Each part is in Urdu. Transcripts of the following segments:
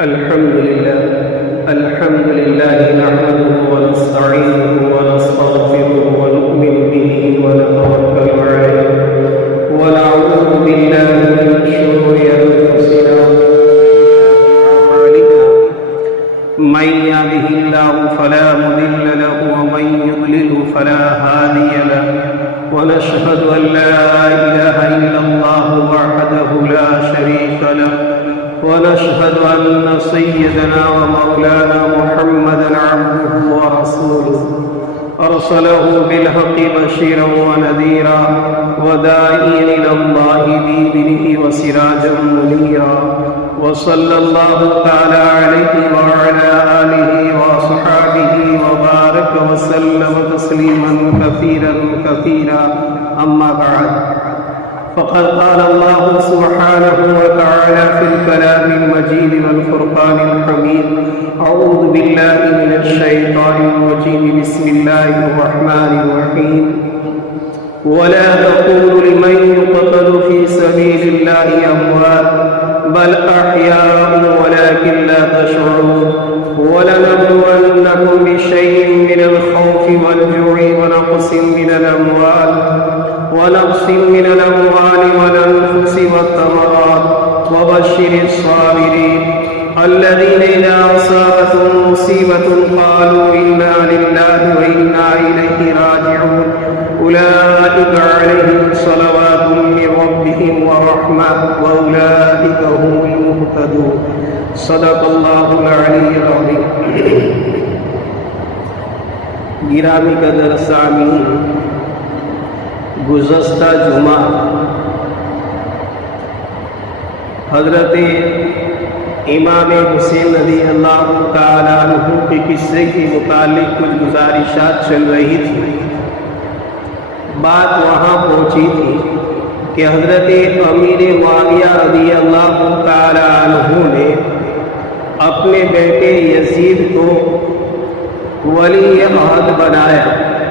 الحمد لله نحمده ونستعينه ونستغفره ونؤمن به ونتوكل عليه ونعوذ بالله من شرور أنفسنا وأعمالنا من يهده الله فلا مضل له ومن يضلل فلا هادي له ونشهد أن لا إله إلا الله وحده لا شريك له ونشهد أن سيدنا ومولانا محمدا عبده ورسوله أرسله بالحق بشيرا ونذيرا وداعيا إلى الله بإذنه وسراجا منيرا وصلى الله تعالى عليه وعلى آله وصحبه وبارك وسلم تسليما كثيرا أما بعد فقد قال الله سبحانه وتعالى في الكلام المجيد والفرقان الحميد أعوذ بالله من الشيطان الرجيم بسم الله الرحمن الرحيم ولا تقولوا لمن يقتل في سبيل الله أموات بل أحياء ولكن لا تشعرون ولنبلونكم بشيء من الخوف والجوع ونقص من الأموال والأنفس والثمرات وبشر الصابرين الذين إذا أصابتهم مصيبة قالوا إنا لله وإنا إليه راجعون أولئك عليهم صلوات من ربهم ورحمة وأولئك هم المهتدون صدق الله العلي العظيم گرامی قدر سامعین، گزشتہ جمعہ حضرت امام حسین رضی اللہ تعالیٰ عنہ کے قصے کے متعلق کچھ گزارشات چل رہی تھی۔ بات وہاں پہنچی تھی کہ حضرت امیر معاویہ رضی اللہ تعالیٰ عنہ نے اپنے بیٹے یزید کو ولی عہد بنایا۔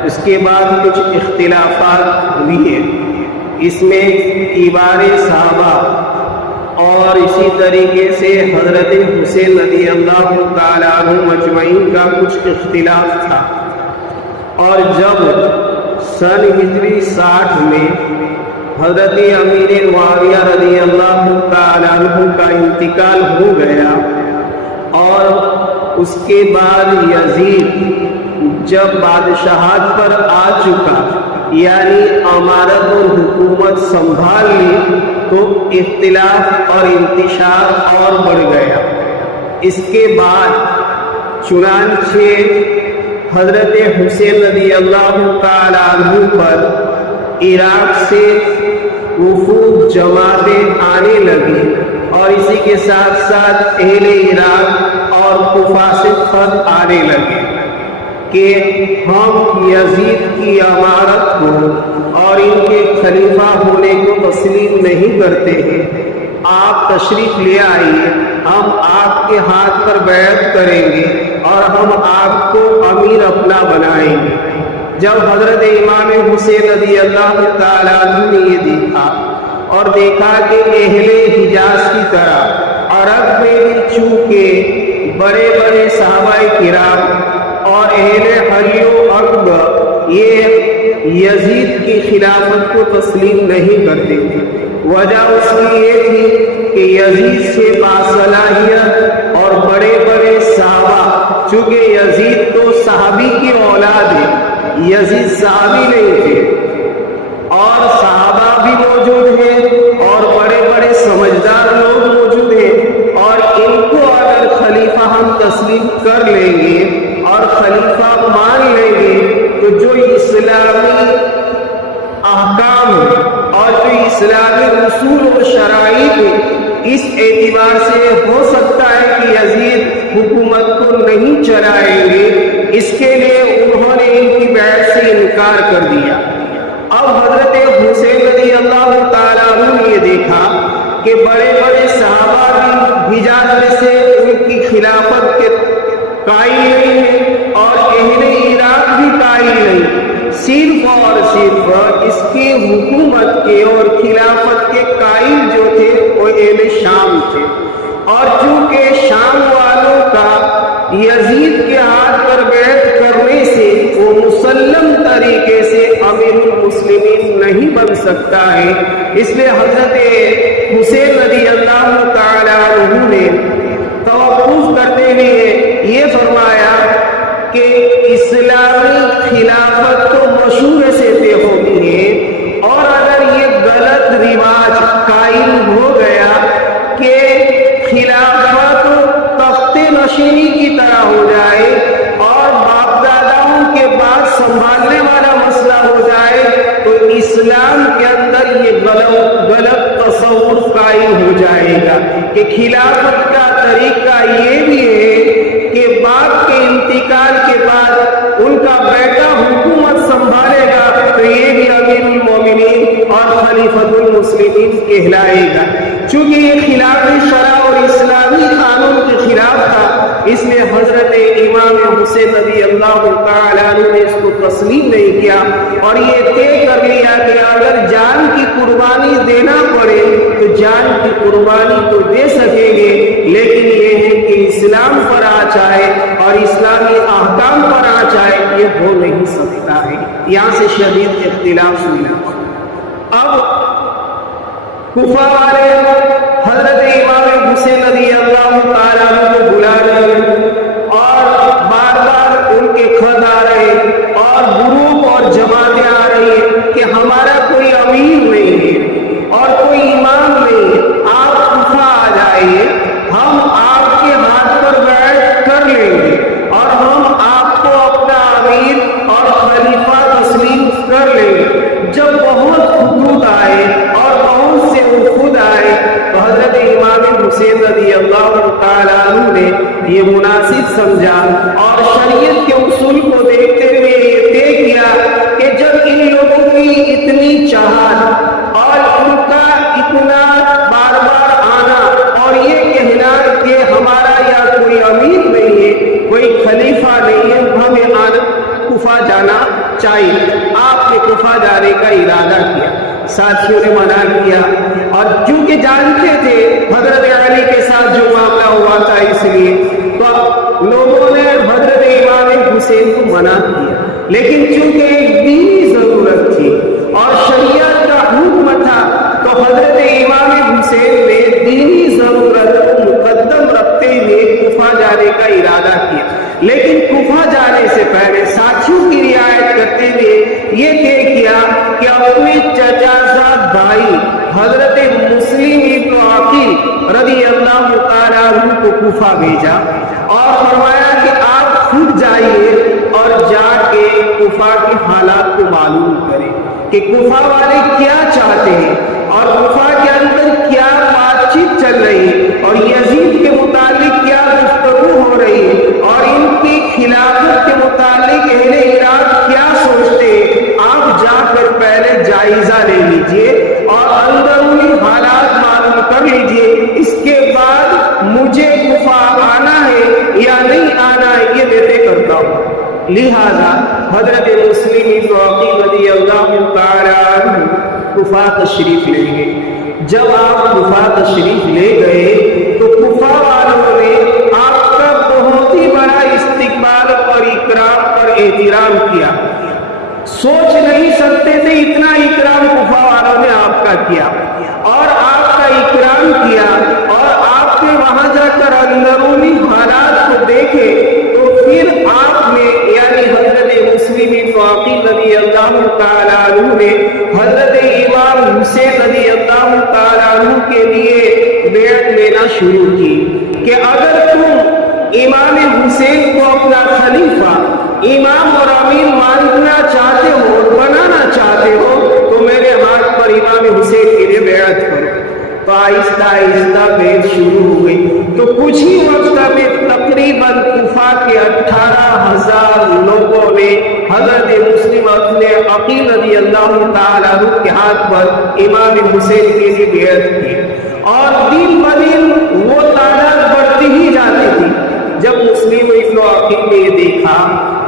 اس کے بعد کچھ اختلافات ہوئے، اس میں کبار صحابہ اور اسی طریقے سے حضرت حسین رضی اللہ تعالیٰ عنہ مجمعین کا کچھ اختلاف تھا۔ اور جب سن ہجری 60 میں حضرت امیر معاویہ رضی اللہ تعالیٰ عنہ کا انتقال ہو گیا اور اس کے بعد یزید جب بادشاہت پر آ چکا، یعنی امارت اور حکومت سنبھال لی، تو اختلاف اور انتشار اور بڑھ گیا۔ اس کے بعد چنانچہ حضرت حسین رضی اللہ تعالیٰ عنہ پر عراق سے وفود جماعتیں آنے لگی اور اسی کے ساتھ ساتھ اہل عراق اور کوفہ سے خط آنے لگے کہ ہم یزید کی امارت کو اور ان کے خلیفہ ہونے کو تسلیم نہیں کرتے ہیں، آپ تشریف لے آئیے، ہم آپ کے ہاتھ پر بیعت کریں گے اور ہم آپ کو امیر اپنا بنائیں گے۔ جب حضرت امام حسین رضی اللہ تعالیٰ عنہ نے یہ دیکھا اور دیکھا کہ اہل حجاز کی طرح عرب میں بھی چونکہ بڑے بڑے صحابہ کرام اور اہل حل و عقد یہ یزید کی خلافت کو تسلیم نہیں کرتے تھے۔ وجہ اس کی یہ تھی کہ یزید سے باصلاحیت اور بڑے بڑے صحابہ، چونکہ یزید تو صحابی کی اولاد ہے، یزید صحابی نہیں تھے، اور صحابہ بھی موجود ہیں اور بڑے بڑے سمجھدار لوگ موجود ہیں، اور ان کو اگر خلیفہ ہم تسلیم کر لیں گے اور خلیفہ مان لیں گے تو جو اسلامی احکام ہے اور جو اسلامی اصول و شرائط ہے، اس اعتبار سے ہو سکتا ہے کہ یزید حکومت کو نہیں چلائیں گے، اس کے لیے انہوں نے ان کی بیعت سے انکار کر دیا۔ اب حضرت حسین رضی اللہ تعالیٰ عنہ نے یہ دیکھا کہ بڑے بڑے صحابہ بھی حجاز میں سے ان کی خلافت کے قائل نہیں ہیں اور اہل عراق بھی قائل نہیں، صرف اور صرف اس کی حکومت کے اور خلافت کے قائل جو تھے وہ اہل شام تھے، اور چونکہ شام یزید کے ہاتھ پر بیعت کرنے سے وہ مسلم طریقے سے امیر المسلمین نہیں بن سکتا ہے۔ اس لیے حضرت حسین رضی اللہ تعالیٰ عنہ نے توقف کرتے ہوئے یہ فرمایا کہ اسلامی خلافت تو مشہور سے طے ہوتی ہے، اور اگر یہ غلط رواج قائم ہو گیا کہ خلافت تخت نشینی کی طرح ہو جائے اور باپ داداؤں کے بعد سنبھالنے والا مسئلہ ہو جائے، تو اسلام کے اندر یہ غلط تصور قائم ہو جائے گا کہ خلافت کا طریقہ یہ بھی ہے کہ باپ کے انتقال کے بعد ان کا بیٹا حکومت سنبھالے گا، تو یہ بھی امیر المومنین اور خلیفۃ المسلمین کہلائے گا۔ چونکہ یہ خلاف شرع اور اسلامی قانون کے خلاف تھا، اس لیے حضرت امام حسین رضی اللہ تعالیٰ عنہ نے اس کو تسلیم نہیں کیا اور یہ طے کر لیا کہ اگر جان کی قربانی دینا پڑے تو جان کی قربانی تو دے سکیں گے، لیکن یہ ہے کہ اسلام پر آ جائے اور اسلامی احکام پر آ جائے، یہ ہو نہیں سکتا ہے۔ یہاں سے شدید اختلاف ہوا۔ اب کوفہ والے حضرت امام حسین رضی اللہ تعالیٰ عنہ کو بلا رہے اور بار بار ان کے خط آ رہے اور گروپ اور جماعتیں آ رہی ہیں کہ ہمارا کوئی امیر نہیں ہے اور کوئی امام نہیں ہے، آپ کوفہ آ جائیے، ہم آپ کے ہاتھ پر بیعت کر لیں گے اور ہم آپ کو اپنا امیر اور خلیفہ تسلیم کر لیں گے۔ جب بہت خطوط آئے اور بہت سے وفود آئے تو حضرت امام حسین رضی اللہ تعالیٰ عنہ نے یہ مناسب سمجھا اور شریعت کے اصول کو دیکھتے ہوئے یہ طے کیا کہ جب ان لوگوں کی اتنی چاہت اور ان کا اتنا بار بار آنا اور یہ کہنا کہ ہمارا یا کوئی امیر نہیں ہے، کوئی خلیفہ نہیں ہے، ہمیں کوفہ جانا چاہیے، آپ نے کوفہ جانے کا ارادہ کیا۔ ساتھیوں نے منع کیا اور چونکہ جانتے تھے حضرت علی کے ساتھ جو معاملہ ہوا تھا، اس لیے تو لوگوں نے حضرت امام حسین کو منع کیا، لیکن چونکہ ایک دینی ضرورت تھی اور شریعت کا حکم تھا تو حضرت امام حسین نے دینی ضرورت کو مقدم رکھتے ہوئے کوفہ جانے کا ارادہ کیا۔ لیکن کوفہ جانے سے پہلے ساتھیوں کی رعایت کرتے ہوئے یہ طے کیا کہ اپنے چچا زاد بھائی حضرت مسلم ابن عقیل رضی اللہ تعالیٰ عنہ کو کوفہ بھیجا اور فرمایا کہ آپ خود جائیے اور جا کے کوفہ کے حالات کو معلوم کریں کہ کوفہ والے کیا چاہتے ہیں اور کوفہ کے اندر کیا بات چیت چل رہی ہے اور یزید کے متعلق کیا گفتگو ہو رہی ہے اور ان کی خلافت کے متعلق اہل عراق کیا سوچتے ہیں۔ آپ جا کر پہلے جائزہ لے لیجئے اور اندرونی حالات معلوم کر لیجئے، اس کے بعد مجھے کوفہ آنا ہے یا نہیں آنا ہے یہ میں طے کرتا ہوں۔ لہذا حضرت مسلم ابن عقیل رضی اللہ تعالیٰ عنہ کوفہ تشریف لے گئے۔ جب آپ کوفہ تشریف لے گئے تو کوفہ والوں نے آپ کا بہت ہی بڑا استقبال اور اکرام اور احترام کیا۔ سوچ نہیں سکتے تھے اتنا اکرام کوفہ والوں نے آپ کا کیا اور آپ کا اکرام کیا اور آپ نے وہاں جا کر اندرونی حالات کو دیکھے تو پھر آپ نے یعنی حضرت مسلم ابن عقیل رضی اللہ تعالیٰ عنہ نے حضرت امام حسین رضی اللہ تعالیٰ عنہ کے لیے بیعت لینا شروع کی کہ اگر تم امام حسین کو اپنا خلیفہ امام اور امیر ماننا چاہتے ہو، بنانا چاہتے ہو تو میرے ہاتھ پر امام حسین کے لیے بیعت کرو۔ تو آہستہ آہستہ بیعت شروع ہو گئی تو کچھ ہی وقت میں تقریباً کوفہ کے 18,000 لوگوں نے حضرت مسلم ابن عقیل رضی اللہ تعالیٰ عنہ کے ہاتھ پر امام حسین کے لیے بیعت کی اور دن بدن وہ تعداد بڑھتی ہی جاتی تھی۔ جب مسلم ابن عقیل نے یہ دیکھا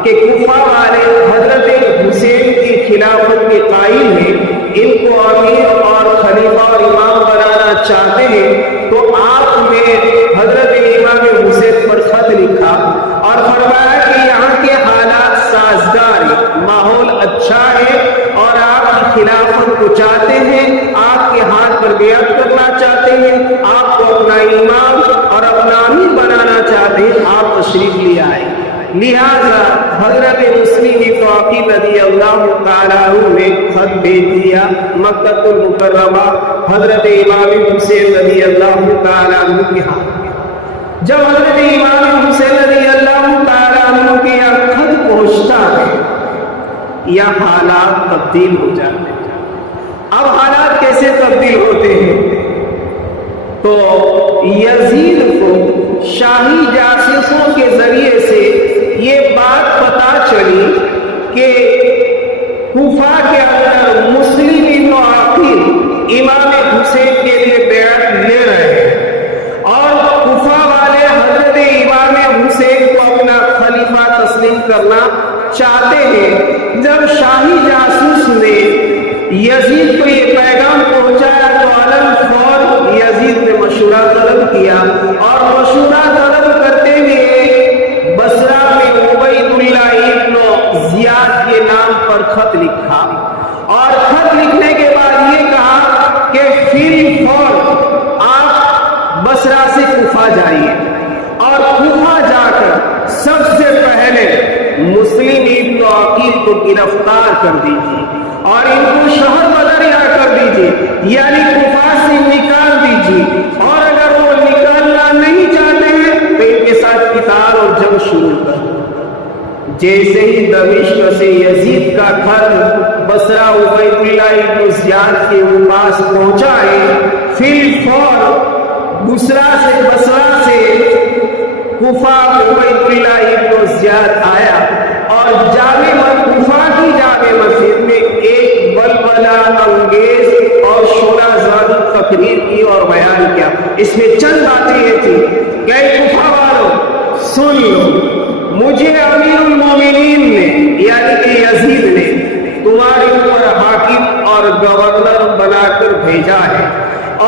کہ کوفہ والے حضرت حسین کی خلافت کے قائل ہیں، ان کو امیر اور خلیفہ اور امام بنانا چاہتے ہیں، تو آپ نے حضرت امام حسین پر خط لکھا لہذا حضرت مسلم ابن عقیل رضی اللہ تعالیٰ عنہ نے خط بھیج دیا مکہ المکرمہ حضرت امام حسین رضی اللہ تعالیٰ عنہ کے ہاں۔ جب حضرت امام حسین رضی اللہ تعالیٰ عنہ کے یہاں خط پہنچتا ہے یا حالات تبدیل ہو جاتے ہیں۔ اب حالات کیسے تبدیل ہوتے ہیں؟ تو یزید کو شاہی جاسوسوں کے ذریعے سے یہ بات پتہ چلی کہ کوفہ کے اندر مسلم ابن عقیل امام حسین کے لیے بیعت لے رہے ہیں اور کوفہ والے حضرت امام حسین کو اپنا خلیفہ تسلیم کرنا چاہتے ہیں۔ جب شاہی جاسوس نے یزید کو یہ پیغام پہنچایا تو علم فور یزید نے مشورہ طلب کیا اور مشورہ طلب کرتے ہوئے بصرہ میں عبید اللہ ابن زیاد کے نام پر خط لکھا اور خط لکھنے کے بعد یہ کہا کہ فی فور آپ بصرہ سے کوفہ جائیے اور کوفہ جا کر سب سے پہلے مسلم ابن عقیل کو گرفتار کر دیجیے اور ان کو شہر بدریا کر دیجیے، یعنی کوفہ سے نکال دیجیے، اور اگر وہ نکالنا نہیں چاہتے ہیں تو ان کے ساتھ قتال اور جنگ شروع کر۔ جیسے ہی دمشق سے یزید کا خط بصرہ عبید اللہ ابن زیاد کے پاس پہنچا ہے، پھر فور بصرہ سے کوفہ عبید اللہ ابن زیاد آیا اور کوفہ کی جامع مسجد میں ایک بلبلہ انگیز اور شعلہ زدہ تقریر کی اور بیان کیا۔ اس میں چند باتیں یہ تھی کہ اے کوفہ والوں سن لو، مجھے امیر المومنین نے یعنی کہ یزید نے تمہارے اوپر حاکم اور گورنر بنا کر بھیجا ہے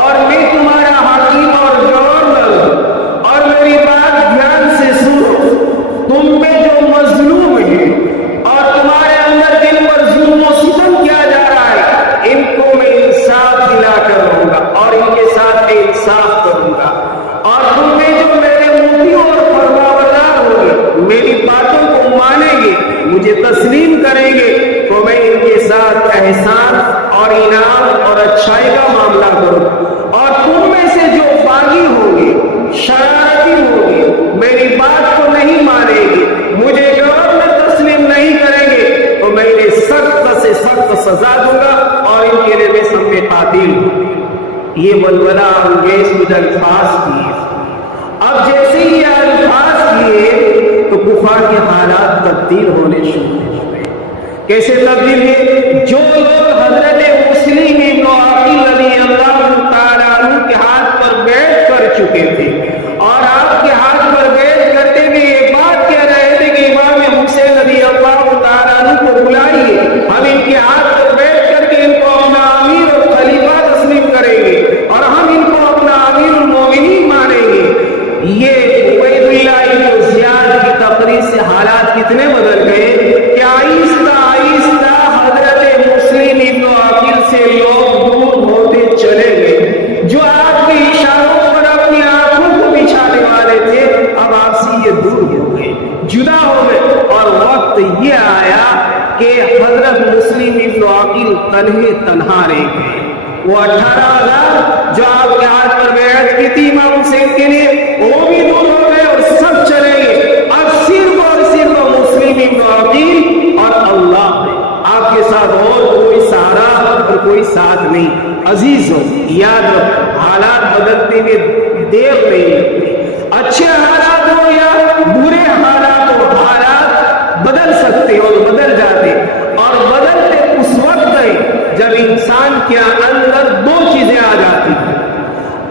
اور میں تمہارا حاکم اور گورنر ہوں، اور میری بات دھیان سے سنو، تم پہ جو مظلوم ہے اور تمہارے اندر جن پر ظلم و ستم کیا جا رہا ہے ان کو میں انصاف دلا کر رہوں گا اور ان کے ساتھ میں انصاف کروں گا، اور تم میں جو میرے مطیع اور فرمانبردار ہوں گے، میری باتوں کو مانیں گے، مجھے تسلیم کریں گے تو میں ان کے ساتھ احسان اور انعام اور اچھائی کا معاملہ کروں، اور تم میں سے جو باغی ہوں گے، شرارتی ہوں گے، میری بات کو نہیں مانیں گے، مجھے گورنر تسلیم نہیں کریں گے تو میں انہیں سخت سے سخت سزا دوں گا اور ان کے لیے میں سب میں قاتل ہوں۔ یہ بلبلہ انگیز کچھ الفاظ کیے۔ اب جیسے ہی یہ الفاظ کیے تو کوفہ کے حالات تبدیل ہونے شروع ہوئے۔ کیسے تبدیل ہوئے؟ جو لوگ حضرت مسلم ابن عقیل رضی اللہ تعالیٰ عنہ کے ہاتھ پر بیعت کر چکے تھے اور آپ کے ہاتھ پر بیعت کرتے ہوئے یہ بات کہہ رہے تھے کہ امام حسین رضی اللہ تعالیٰ عنہ کو بلائیے، ہم ان کے ہاتھ پر بیعت کر کے ان کو اپنا امیر اور خلیفہ تسلیم کریں گے اور ہم ان کو اپنا امیر المومنین مانیں گے۔ یہ عبید اللہ ابن زیاد کی تقریر سے حالات کتنے بدل گئے کہ آہستہ آہستہ حضرت مسلم ابن عقیل سے لوگ دور ہوتے چلے گئے۔ جو آپ کے اشاروں پر اپنی آنکھوں کو بچھانے والے تھے اب آپ سے یہ دور ہو گئے، جدا ہو گئے، اور وقت یہ آیا کہ حضرت مسلم ابن عقیل تنہا رہ گئے۔ وہ 18,000 جو آپ کے ہاتھ پر بیعت کی تھی امام حسین کے لیے وہ بھی دور ہو گئے اور سب چلے گئے۔ اب صرف اور صرف مسلم ابن عقیل اور اللہ ہے، آپ کے ساتھ اور کوئی سہارا اور کوئی ساتھ نہیں۔ عزیزوں یاد رکھو، حالات بدلتے ہوئے دیر نہیں لگتی، اچھے حالات ہو یا برے حالات ہو، حالات بدل سکتے اور بدل جاتے، اور بدلتے اس وقت ہے جب انسان کے اندر دو چیزیں آ جاتی ہیں،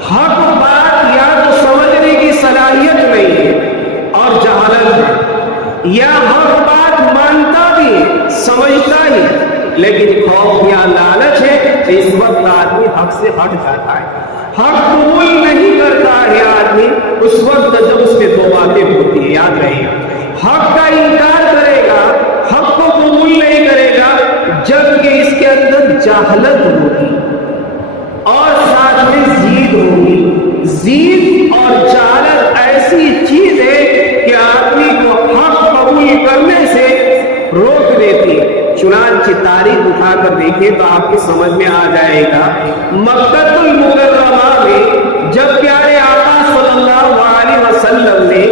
حق بات یا تو سمجھنے کی صلاحیت نہیں ہے اور جہالت ہے، یا حق بات مانتا بھی سمجھتا ہی لیکن خوف یا لالچ ہے کہ اس وقت آدمی حق سے ہٹ جاتا ہے، حق قبول نہیں کرتا ہے آدمی اس وقت جب اس میں دو باتیں ہوتی ہیں۔ یاد رہے گا، حق کا انکار کرے گا، حق کو قبول نہیں کرے گا جبکہ اس کے اندر جہالت ہوگی اور ساتھ میں زید ہوگی۔ زید اور جہالت ایسی چیز ہے کہ آدمی کو حق قبول دیکھیں تو آپ کو سمجھ میں آ جائے گا۔ مکہ المکرمہ میں جب پیارے آقا صلی اللہ علیہ وسلم نے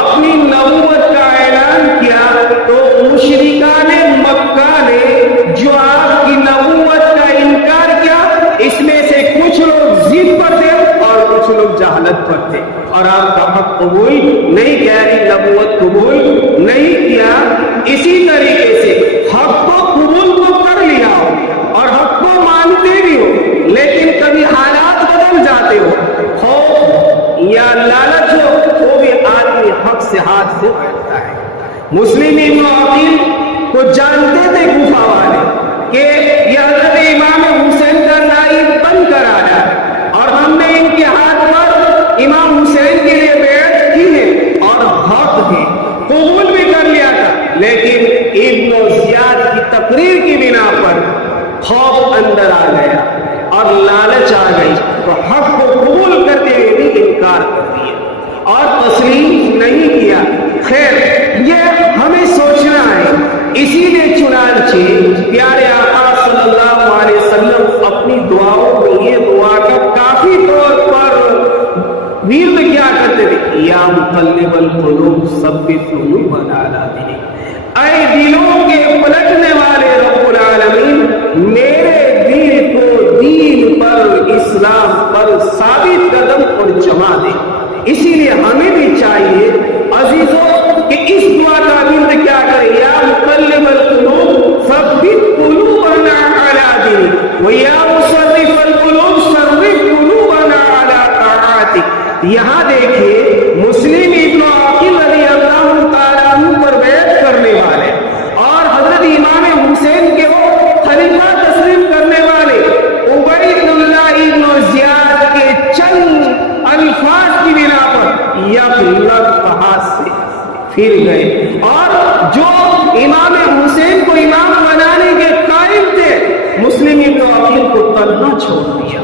اپنی نبوت کا اعلان کیا تو مشرکان مکہ نے جو آپ کی نبوت کا انکار کیا، اس میں سے کچھ لوگ ضد پر تھے اور کچھ لوگ جہالت پر تھے، اور آپ کا حق قبول نہیں کیا، نبوت قبول نہیں کیا۔ اسی طریقے سے حق کو قبول تو کر لیا ہو اور حق کو مانتے بھی ہو، لیکن کبھی حالات بدل جاتے ہو، خوف یا لالچ ہو، وہ بھی آدمی حق سے ہاتھ دھو بیٹھتا ہے۔ مسلم ابن عقیل کو جانتے تھے کوفہ والے کہ یہ حضرت امام حسین کا نائب بن کر آیا اور ہم نے ان کے ہاتھ پر امام حسین کے لیے بیعت کی ہے اور حق ہے، قبول بھی کر لیا تھا، لیکن ابن زیاد کی تقریر کی بنا پر خوف اندر آ گیا اور لالچ آ گئی تو حق کو قبول کرتے ہوئے بھی انکار کر دیا اور تسلیم نہیں کیا۔ خیر، یہ ہمیں سوچنا ہے، اسی لیے چنانچہ پیارے آقا صلی اللہ علیہ وسلم اپنی دعاؤں میں یہ دعا کا کافی طور پر ورد کیا کرتے تھے، یا مقلب القلوب ثبت قلوبنا علی دینک، اے دلوں کے پلٹنے والے رب العالمین میرے دل کو دین پر، اسلام پر ثابت قدم اور جما دے۔ اسی لیے ہمیں بھی چاہیے عزیزوں کہ اس دعا کا ورد کیا کرے، یا مقلب القلوب ثبت قلوبنا علی دینک ویا مصرف القلوب صرف قلوبنا علی طاعتک۔ یہاں دیکھیے مسلم ابن عقیل رضی اللہ تعالیٰ عنہ پر بیعت کرنے والے اور حضرت امام حسین کے وہ خلیفہ تسلیم کرنے والے عبید اللہ ابن زیاد کے چند الفاظ کی بنا پر یک ہاتھ سے پھر گئے، اور جو امام حسین کو امام بنانے کے قائل تھے مسلم ابن عقیل کو تنہا چھوڑ دیا۔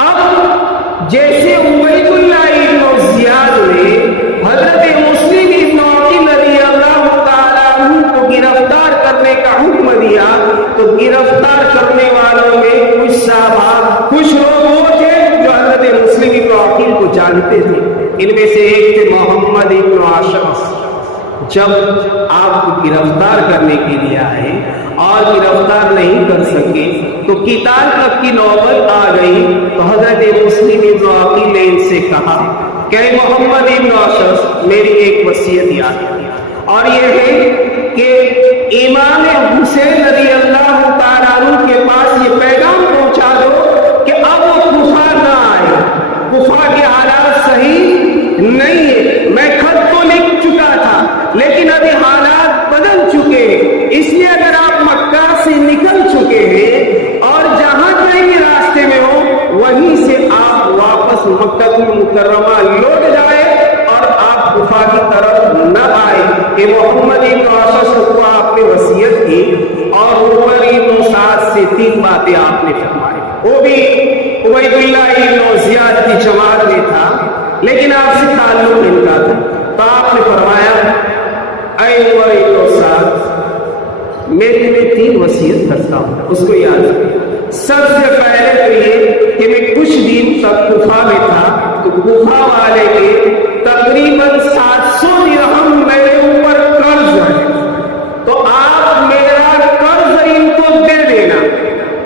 اب جیسے عبید اللہ ابن زیاد نے حضرت مسلم ابن عقیل رضی اللہ تعالیٰ عنہ کو گرفتار کرنے کا حکم دیا تو گرفتار کرنے والوں میں کچھ صحابہ، کچھ لوگ وہ تھے جو حضرت مسلم ابن عقیل کو جانتے تھے۔ ان میں سے ایک تھے محمد ابن عاشق۔ جب آپ کو گرفتار کرنے کے لیے آئے اور گرفتار نہیں کر سکے تو قتال تک کی نوبت آ گئی تو حضرت مسلم ابن عقیل نے ان سے کہا کہ محمد ابن عاشق میری ایک وصیت یاد ہے، اور یہ ہے کہ امام حسین رضی اللہ تعالیٰ عنہ کے پاس یہ پیغام پہنچا دو کہ اب وہ کوفہ نہ آئے، کوفہ کے حالات صحیح نہیں ہے، میں خط تو لکھ چکا تھا لیکن ابھی حالات بدل چکے ہیں، اس لیے اگر آپ مکہ سے نکل چکے ہیں اور جہاں کہیں بھی راستے میں ہو وہیں سے آپ واپس مکہ المکرمہ لوٹ جائے اور آپ کوفہ کی طرف نہ آئے۔ کہ محمد ابن عاشق کو آپ نے وصیت کی اور عمر ابن سعد سے 3 باتیں آپ نے فرمائی، وہ بھی عبید اللہ ابن زیاد کی جماعت میں تھا لیکن آپ سے تعلق ان کا تھا، تو آپ نے فرمایا اے عمر ابن سعد میں تمہیں 3 وصیت کرتا ہوں، اس کو یاد رکھیں۔ سب سے پہلے تو یہ کہ میں کچھ دن تک کوفہ میں تھا تو کوفہ والے کے تقریباً 700 درہم میرے اوپر قرض ہے، تو آپ میرا قرض ان کو دے دینا،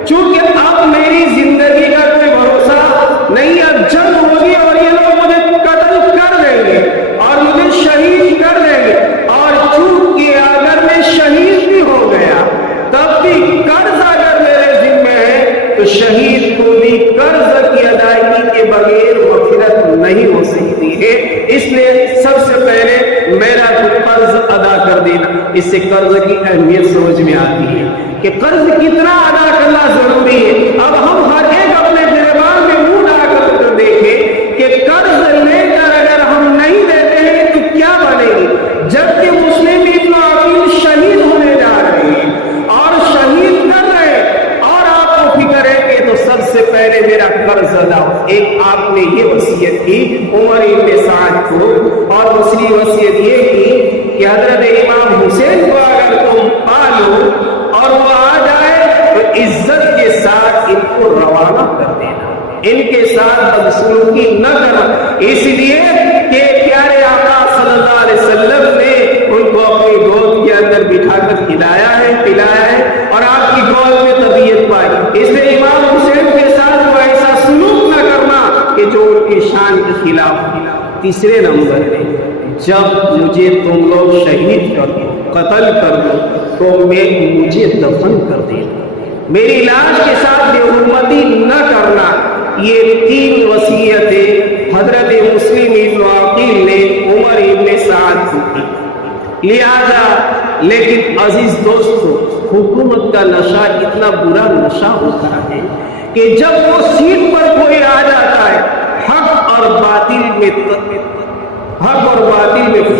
چونکہ اب میری زندگی کا کوئی بھروسہ نہیں، اب جنگ ہوگی اور یہ لوگ مجھے قتل کر دیں گے اور مجھے شہید کر دیں گے، اور چونکہ اگر میں شہید بھی ہو گیا تب بھی قرض اگر میرے ذمہ ہے تو شہید کو بھی قرض کی ادائیگی کے بغیر مغفرت نہیں ہو سکتی ہے، اس لیے سب سے پہلے میرا قرض ادا کر دینا۔ اس سے قرض کی اہمیت سمجھ میں آتی ہے کہ قرض کتنا ادا کرنا ضروری ہے۔ اب ہم ہر ایک اپنے گریبان میں منہ ڈال کر دیکھیں کہ قرض لے کر اگر ہم نہیں دیتے ہیں تو کیا بنے گی، جبکہ مسلم ابن عقیل شہید ہونے جا رہے ہیں اور شہید کر رہے ہیں اور آپ کو فکر ہے کہ تو سب سے پہلے میرا قرض ادا ہو۔ ایک آپ نے یہ وصیت کی عمر ابن سعد کو، اور دوسری وصیت یہ کی کہ حضرت امام حسین کو اگر تم پالو اور وہ آ جائے تو ساتھ بدسلوکی نہ کرنا، اس لیے کہ پیارے آقا صلی اللہ علیہ وسلم نے ان کو اپنی گود کے اندر بٹھا کر کھلایا ہے، پلایا ہے اور آپ کی گود میں طبیعت پائی، اس لیے امام حسین کے ساتھ وہ ایسا سلوک نہ کرنا کہ جو ان کی شان کے خلاف۔ تیسرے نمبر پہ جب مجھے تم لوگ شہید کر دو، قتل کر دو، تو مجھے دفن کر دینا، میری لاش کے ساتھ بے حرمتی نہ کرنا۔ یہ 3 وصیتیں حضرت مسلم ابن عقیل نے عمر ابن سعد کو کی۔ لہذا لیکن عزیز دوستو، حکومت کا نشہ اتنا برا نشہ ہوتا ہے کہ جب وہ سیٹ پر کوئی آ جاتا ہے، حق اور باطل میں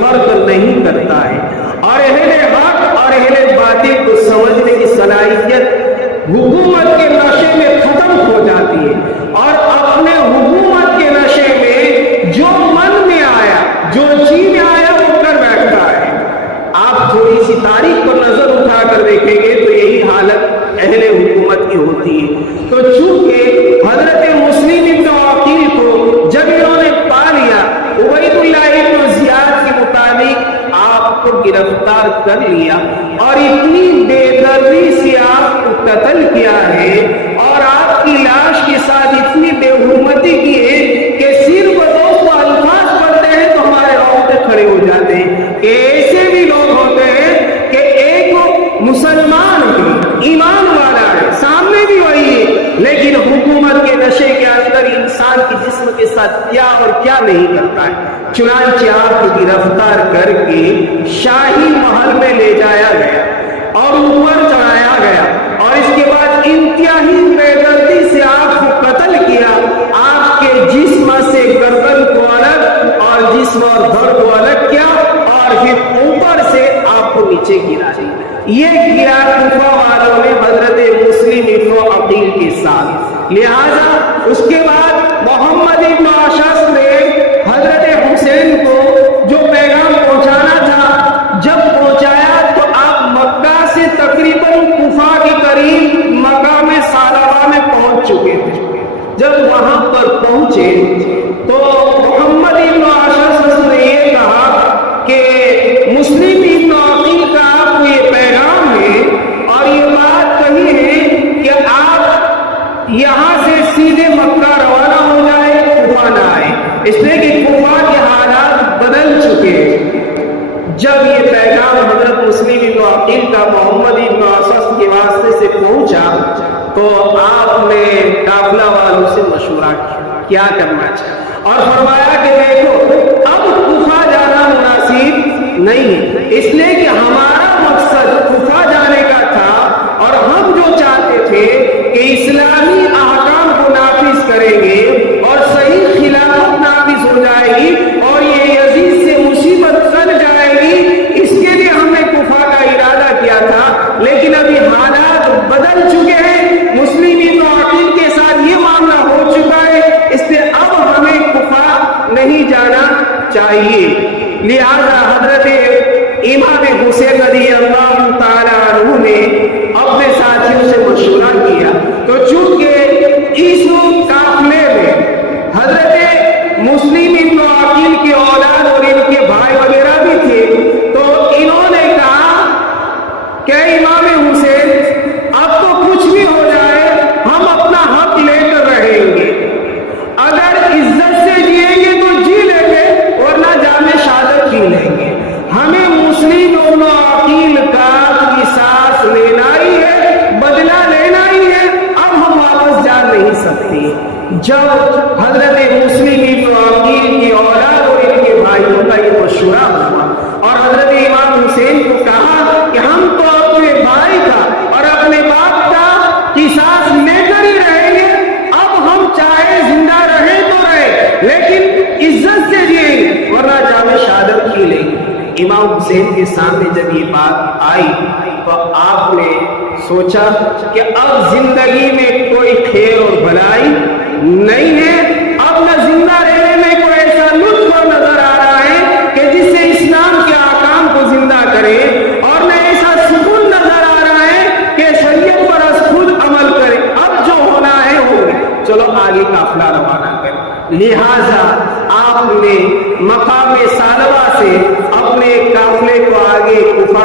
فرق نہیں کرتا ہے، اور اہل حق اور اہل باطل کو سمجھنے کی صلاحیت حکومت کے نشے میں ختم ہو جاتی ہے، اور اپنے حکومت کے نشے میں جو من میں آیا، جو جی میں آیا وہ کر بیٹھتا ہے۔ آپ تھوڑی سی تاریخ پر نظر اٹھا کر دیکھیں گے تو یہی حالت اہل حکومت کی ہوتی ہے۔ تو چونکہ حضرت مسلم ابن عقیل کو جب انہوں نے پا لیا، عبید اللہ ابن زیاد کے مطابق آپ کو گرفتار کر لیا اور اتنی بے دردی سے آپ کو قتل کیا ہے اور آپ کی لاش کے ساتھ اتنی بے حرمتی کی ہے کہ صرف دوست الفاظ پڑھتے ہیں تو ہمارے رونگٹے کھڑے ہو جاتے ہیں کہ ایسے بھی لوگ ہوتے ہیں کہ ایک مسلمان ہے، ایمان والا ہے، سامنے بھی وہی ہے، لیکن حکومت کے نشے کے اندر انسان کی جسم کے ساتھ کیا اور کیا نہیں کرتا ہے۔ چنانچہ آپ کو گرفتار کر کے شاہی محل میں لے جایا گیا اور اوپر چڑھایا گیا، اور اس کے بعد انتہائی بے دردی سے آپ کو قتل کیا، آپ کے جسم سے گردن کو الگ اور جسم اور دھڑ کو الگ کیا، اور پھر اوپر سے آپ کو نیچے گرا دیا۔ یہ کیا کوفہ والوں نے حضرت مسلم ابن عقیل کے ساتھ۔ لہذا اس کے بعد محمد ابن اشعث نے حضرت حسین کو جو پیغام پہنچانا تھا جب پہنچایا تو آپ مکہ سے تقریباً کوفہ کے قریب مقام ثعلبہ میں پہنچ چکے تھے۔ جب وہاں پر پہنچے تو محمد ابن اشعث نے یہ کہا کہ مسلم ابن عقیل کا آپ کو یہ پیغام ہے اور یہ بات کہی ہے کہ آپ یہاں سے سیدھے مکہ روانہ ہو جائے، کوفہ نہ آئے، اس لیے کہ کوفہ کے حالات بدل چکے۔ جب یہ پیغام حضرت مسلم ابن عقیل کا محمد ابن اشعث کے واسطے سے پہنچا تو آپ نے قافلہ والوں سے مشورہ کیا کرنا چاہیے اور فرمایا کہ دیکھو اب کوفہ جانا مناسب نہیں ہے، اس لیے کہ ہمارا مقصد کوفہ جانے کا تھا اور ہم جو چاہتے تھے کہ اسلامی احکام کو نافذ کریں گے اور صحیح خلافت نافذ ہو جائے گی اور یہ یزید سے مصیبت ٹل جائے گی، اس کے لیے ہم نے کوفہ کا ارادہ کیا تھا، لیکن ابھی حالات بدل چکے ہیں، مسلم ابن عقیل کے ساتھ یہ معاملہ ہو چکا ہے، اس لیے اب ہمیں کوفہ نہیں جانا چاہیے۔ لہذا حضرت امام حسین رضی اللہ تعالیٰ عنہ نے اپنے ساتھیوں سے مشورہ کیا، تو چونکہ اس قافلے میں حضرت مسلم ابن عقیل کے اولاد اور ان کے بھائی وغیرہ بھی تھے، تو انہوں نے کہا کہ امام حسین اب تو کچھ بھی ہو جائے ہم اپنا حق لے کر رہیں گے، اگر عزت سے جیئیں گے تو جی لیں گے ورنہ جام شہادت پی لیں گے، ہمیں مسلم ابن عقیل کا قصاص لینا ہی ہے، بدلہ لینا ہی ہے، اب ہم واپس جا نہیں سکتے۔ جب حضرت مسلم ابن عقیل کی اولاد اور ان کے بھائیوں کا یہ مشورہ ہوا اور حضرت امام حسین کو کہا کہ ہم تو اپنے بھائی کا اور اپنے باپ کا قصاص لے کر ہی رہیں گے، اب ہم چاہے زندہ رہیں تو رہیں لیکن عزت سے جیئیں گے ورنہ جام شہادت کی لیں گے۔ امام حسین کے سامنے جب یہ بات آئی تو آپ نے سوچا کہ اب زندگی میں کوئی خیر اور بھلائی نہیں ہے، اب نہ زندہ رہنے میں کوئی ایسا لطف نظر آ رہا ہے کہ جس سے اسلام کے احکام کو زندہ کرے، اور نہ ایسا سکون نظر آ رہا ہے کہ شریعت پر از خود عمل کرے، اب جو ہونا ہے ہو گیا، چلو آگے قافلہ روانہ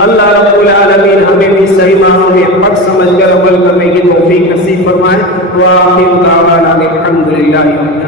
اللہ رب العالمین ہمیں بھی صحیح معنوں میں حق سمجھ کر عمل کرنے کی توفیق نصیب فرمائے. وآخر دعوانا الحمد للہ.